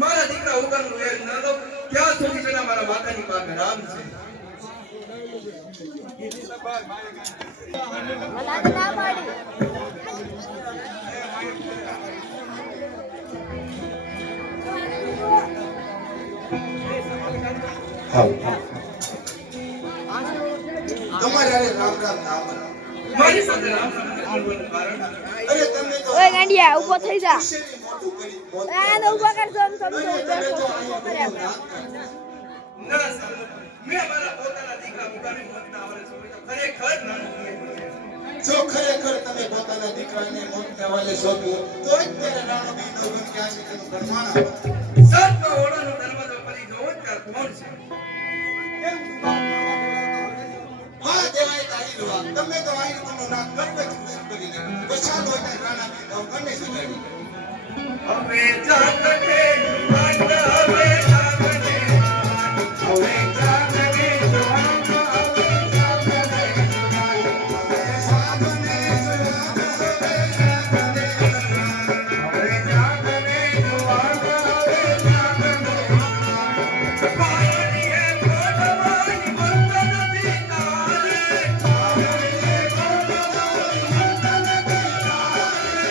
મારા દીકરા ઉગરનું વેર ન દો ત્યાં સુધી પેલા મારા માતાની પાસે રામ છે. તમારે રામ રામ નામ મારી સાથે રામ રામ બોલવાનું કારણ અરે તમે તો ઓય ગાંડિયા ઊભો થઈ જા. આ તો ઊભો કર સમ ના મેં મારા પોતાના દીકરા ઉગાને મોતના આવરે છોડી ખરેખર જો ખરેખર તમે પોતાના દીકરાને મોતના વાલે શોધ્યો તો જ ત્યારે રાણો બીનો ગુણ ક્યાં છે તેનું પ્રમાણ સતનો ઓળાનો દરવાજો ખોલી જોવો ત્યાં કોણ છે? હા દેવાય તારી દુઆ તમે તો આઈ કોનો નાક ગર્વ જ ખુશ કરીને વસાલ હોય ત્યાં રાણા બીનો કને સુધારી હવે જાગતે વાત હવે જાગતે હવે જાગતે જોવાનો હવે જાગતે સાગને સુવાગ હવે જાગતે હવે જાગતે જોવાનો હવે જાગતે પાણીએ કોટવાની મંતન દીકારે પાણીએ કોટવાની મંતન દીકારે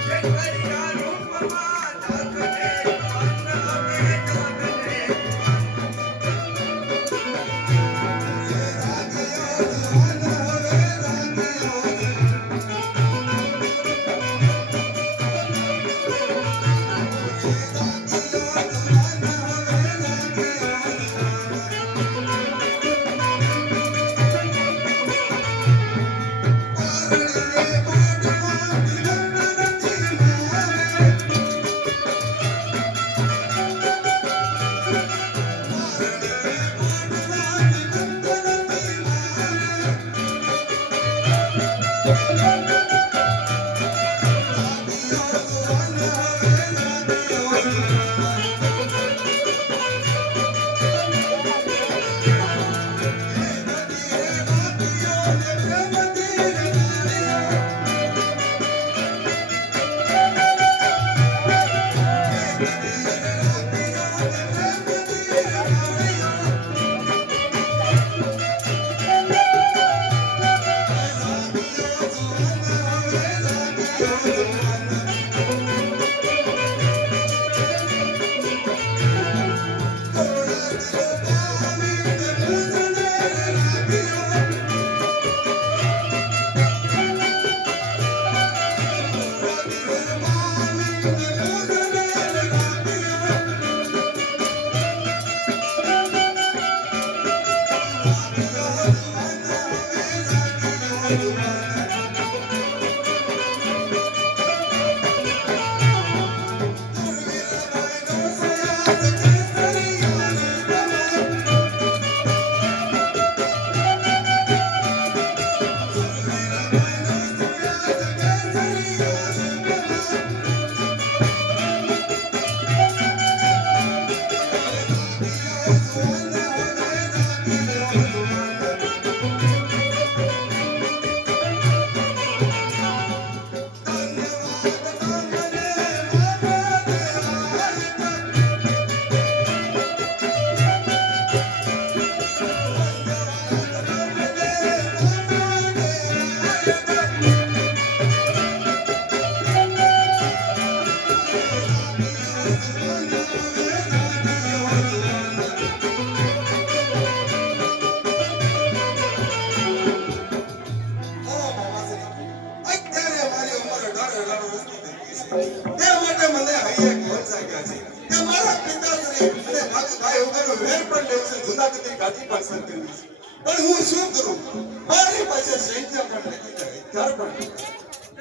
કે કરિયા રૂપમાં જાગતે ગાદી પણ સંતેલી છે. પણ હું શું કરું? મારી પાસે સૈન્ય પણ નથી, હથિયાર પણ નથી.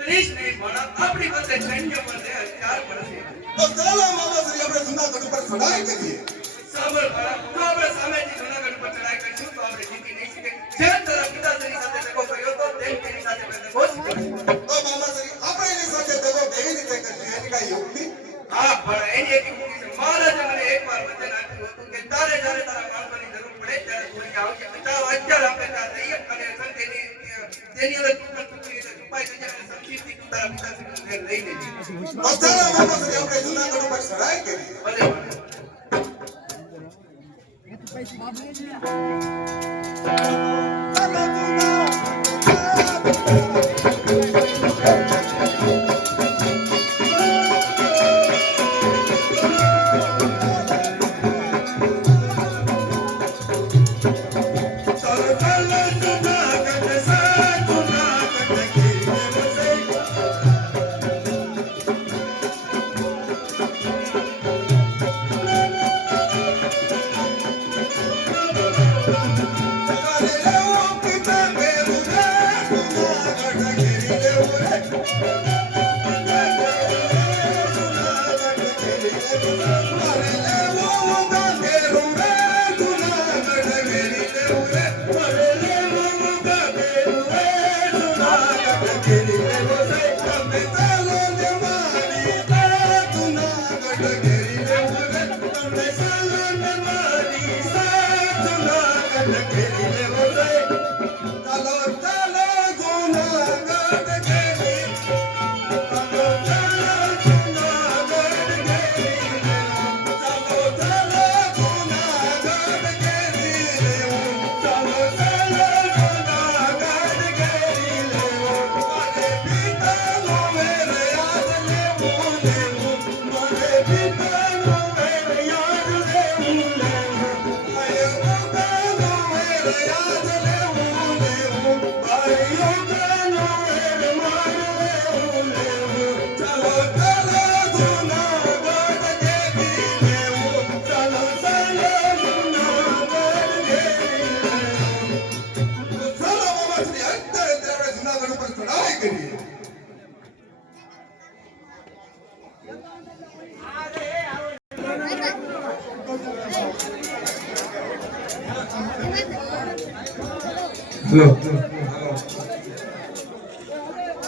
રીસ નહીં ભણા, આપણી પાસે સૈન્ય પણ છે, હથિયાર પણ છે. તો ચાલો મામાશ્રી આપણે જૂનાગઢ ઉપર ચડાઈ કરીએ. સાંભળ ભણા, જો આપણે સામેથી જૂનાગઢ પર ચડાઈ કરીશું તો આપણે જીતી નહીં શકીએ. જેમ તારા પિતાશ્રી સાથે દગો કર્યો હતો, તેમ તેની સાથે આપણે દગો જ કરીશું. તો મામાશ્રી આપણે એની સાથે દગો કેવી રીતે કરીશું એની કાંઈ યુક્તિ? હા ભણા, એની એક યુક્તિ છે. મહારાજે મને એકવાર વચન આપ્યું હતું કે તારે જ્યારે તારા માણસોની જરૂર પડે ત્યારે કોઈ આવશે. ચાલો અત્યારે આપણે ત્યાં જઈએ અને સંતેની તેની અંદર તું પણ ટુકડી રીતે છુપાઈ જજે અને સંક્ષિપ્તથી તું તારા પિતાશ્રીનું ઘેર લઈ લેજે. તો ચાલો મામાશ્રી આપણે જૂનાગઢ ઉપર ચડાઈ કરીએ. ભલે ભલે.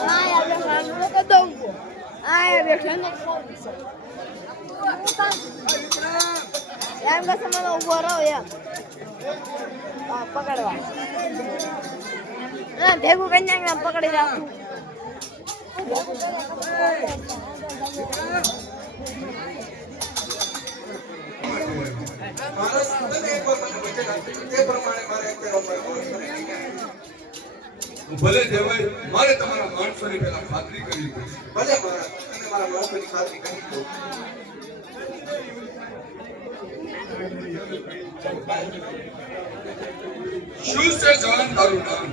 Ai, a minha família tá dongo. Ai, a minha família tá dongo. Em ka sama na ubo raw ya. પકડવા ભેગું કરી નાખ પકડી રાખું મારા સંતને એકવાર મને વચન આપ્યું તે પ્રમાણે મારે અત્યારે ભલે દેવાય મારે તમારા માણસોની પહેલા ખાતરી કરવી પડશે. ભલે મારા તમે મારા માણસોની ખાતરી કરી દો. શું છે જાન તારું નામ?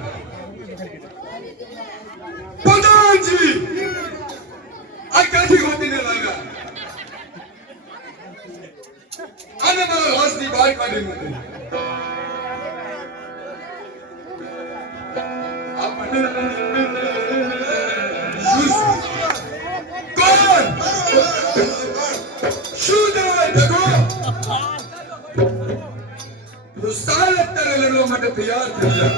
પ્રધાનજી આ ક્યાંથી ગોતીને લાવ્યા? આને મારા લાશની બહાર કાઢી મૂકો. કોણ? શું દેવાય ભેગો? તો સાલ અત્યારે લડવા માટે તૈયાર થઈ જાય.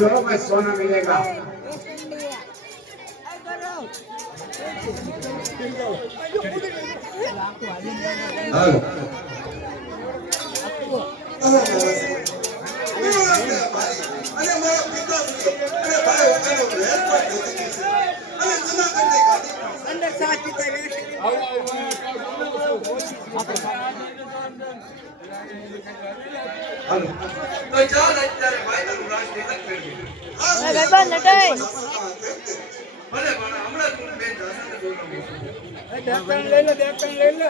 लो बस सोना मिलेगा। હાલો. અને મારા પિતાશ્રી અને ભાઈ વગેરે વેર પર દીધી છે. અને જૂનાગઢની ગાદી પણ અંદર સાત પિતા હાલો. તો ચાલ અત્યારે ભાઈ તારું રાજ તિલક ફેરવી. ભાઈબંધ લટાઈ. ભલે પણ હમણાં તું બેન જાસાને બોલાવું. લઈ લે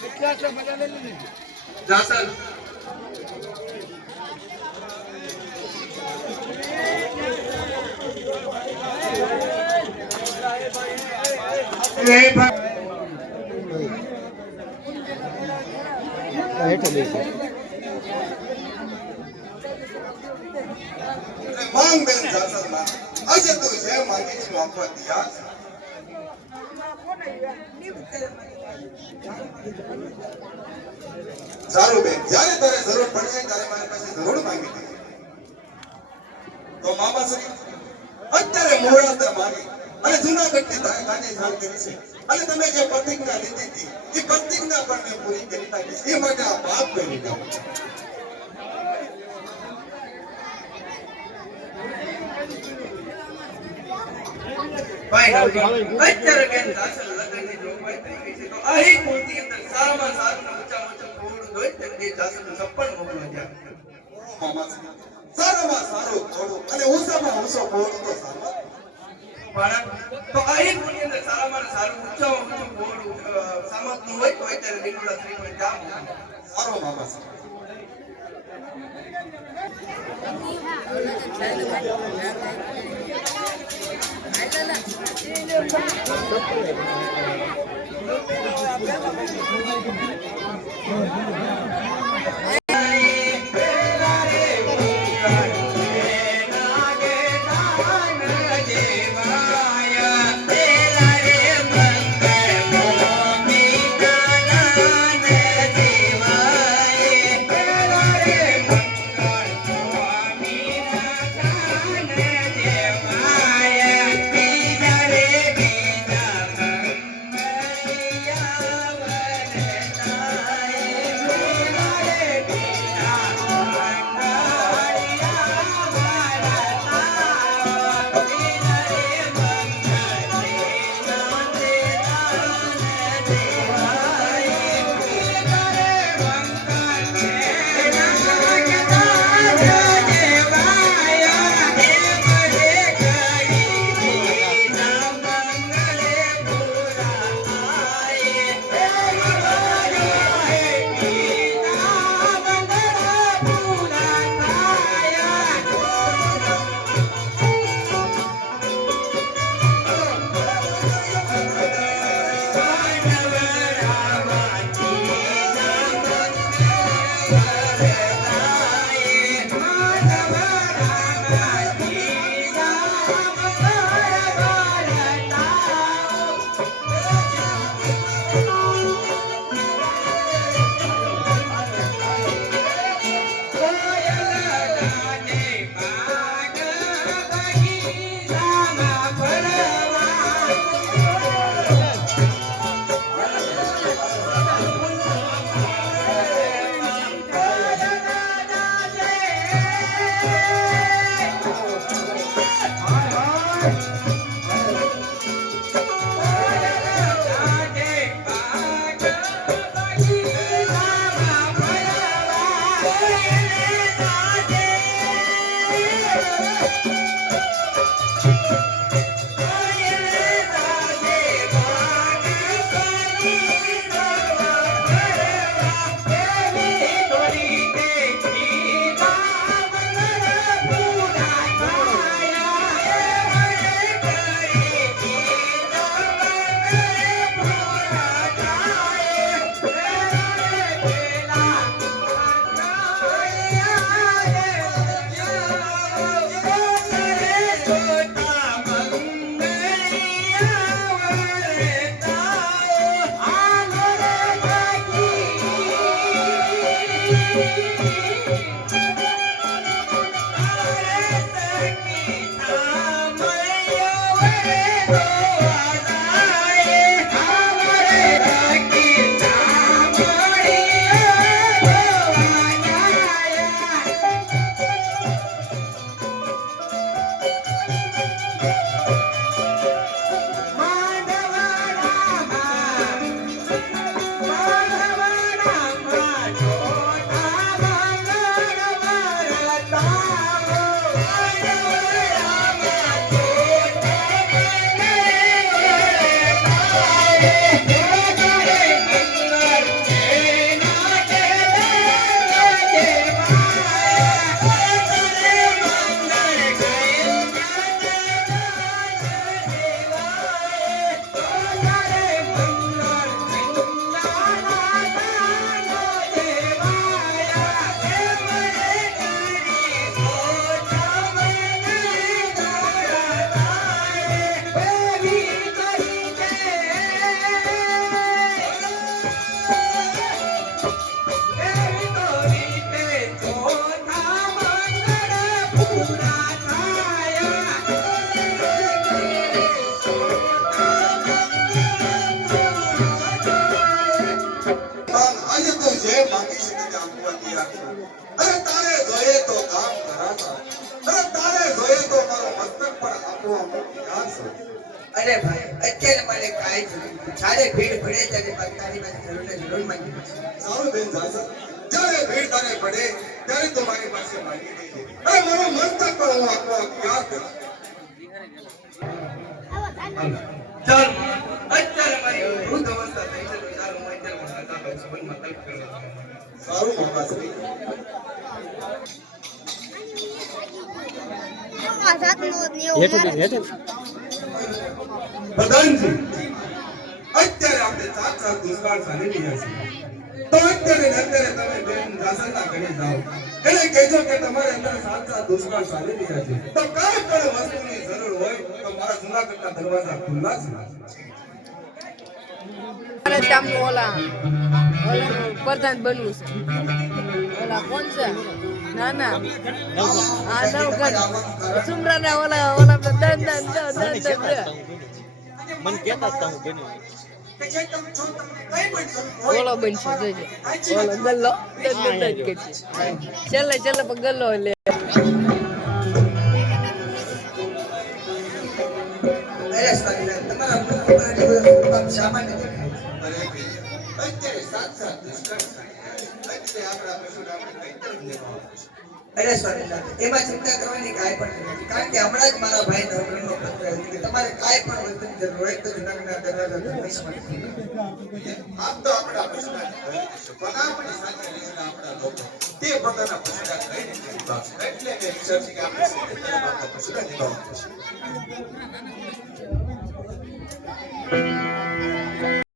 કેટલા છે બધા લઈ લે જાસન એ ભાઈ માંગ બેન જાસરમાં આજે તું જે માંગી છે આપવા તૈયાર છે. સારું બેન જ્યારે તારે જરૂર પડશે ત્યારે મારી પાસે જરૂર માંગી દે. તો મામા શ્રી અત્યારે મોરાતે મારી અને જૂનાગઢની તારે કાને જાણ કરી છે અને તમે જે પ્રતિજ્ઞા લીધી હતી એ પ્રતિજ્ઞા પણ મેં પૂરી કરી નાખી છે. એ માટે આ બાપ બની જાઉં છું. ભાઈ અત્યારે બેન જાસન લગ્નની જોગવાઈ થઈ ગઈ છે. તો અહીં કુળની અંદર સારામાં સારું ને ઊંચામાં ઊંચું કોળું હોય તેમને જાસનનું સપન મોકલો જ્યાં. મામા શ્રી સારામાં સારું થોડું અને ઊંચામાં ઊંચો બોલું તો સારું. બાળક તો અહીં કુળની અંદર સારામાં સારું ઊંચામાં ઊંચું કોળું સામતનું હોય તો અત્યારે લીલુડા શ્રીફળ ત્યાં મોકલો. સારું મામા શ્રી. આજે તું જે માંગી શકે તે આપવા તૈયાર છું. અરે તારે જોઈએ તો કામ કરાતા, અરે તારે જોઈએ તો મારો મસ્તક પણ આપવા હું તૈયાર છું. અરે ભાઈ અત્યારે મારે કાંઈ જરૂર નથી. જ્યારે ભીડ પડે ત્યારે મારે તારી પાસે જરૂર માંગી છે. સારું બેન જાસર, જ્યારે ભીડ તારે પડે ત્યારે તું મારી પાસે માંગી લેજે. અરે મારો મસ્તક પણ હું આપવા તૈયાર છું. ચાલ અત્યારે મારી વૃદ્ધ અવસ્થા થઈ છે તો ચાલ હું અત્યારે મારા દાદા સંબંધમાં તર્ક કરવા સારું મામાશ્રી. આ જાતનો જ એવું મારે. પ્રધાનજી, અત્યારે આપણે સાત દુષ્કાળ ચાલી રહ્યા છીએ. તો અત્યારે ને અત્યારે તમે બેન જાસરના ઘરે જાઓ. એને કહેજો કે તમારે અંદર સાત દુષ્કાળ ચાલી રહ્યા છે. તો કાંઈ પણ વસ્તુની જરૂર હોય તો મારા જૂનાગઢના દરવાજા ખુલ્લા છે. મારે ત્યાં ઓલા પ્રધાન બનવું છે. ઓલા કોણ છે? ના ના આ નવગઢ સુમરાના ઓલા દન મને કહેતા હતા હું બન્યો ઓલો બનશે જોજો. ઓલો ગલ્લો દન કરશે. છેલ્લે પણ ગલ્લો લે. અરે સ્વામિનારાયણ, તમારા મુખ સામાન્ય દેખાય છે. અરે ભાઈ, અત્યારે સાત દુષ્કાળ ચાલી રહ્યા છે. એટલે આપણા પશુરામને કંઈ તરફ લેવા આવશે. અરે સ્વામિનારાયણ, એમાં ચિંતા કરવાની કાંઈ પણ નથી. કારણ કે હમણાં જ મારા ભાઈ નવગ્રહનો પત્ર આવ્યો કે તમારે કાંઈ પણ વસ્તુની જરૂર હોય તો જૂનાગઢના દરવાજા ધર્મેશ મળશે. આમ તો આપણા પશુરાને કહી દઈશું, પણ આપણી સાથે રહેલા આપણા લોકો તે પોતાના પશુરાને કઈ રીતે નિભાવશે. એટલે મેં વિચાર્યું કે આપણે સીધે તરફ આપણા પશુરાને નિભાવવા પડશે.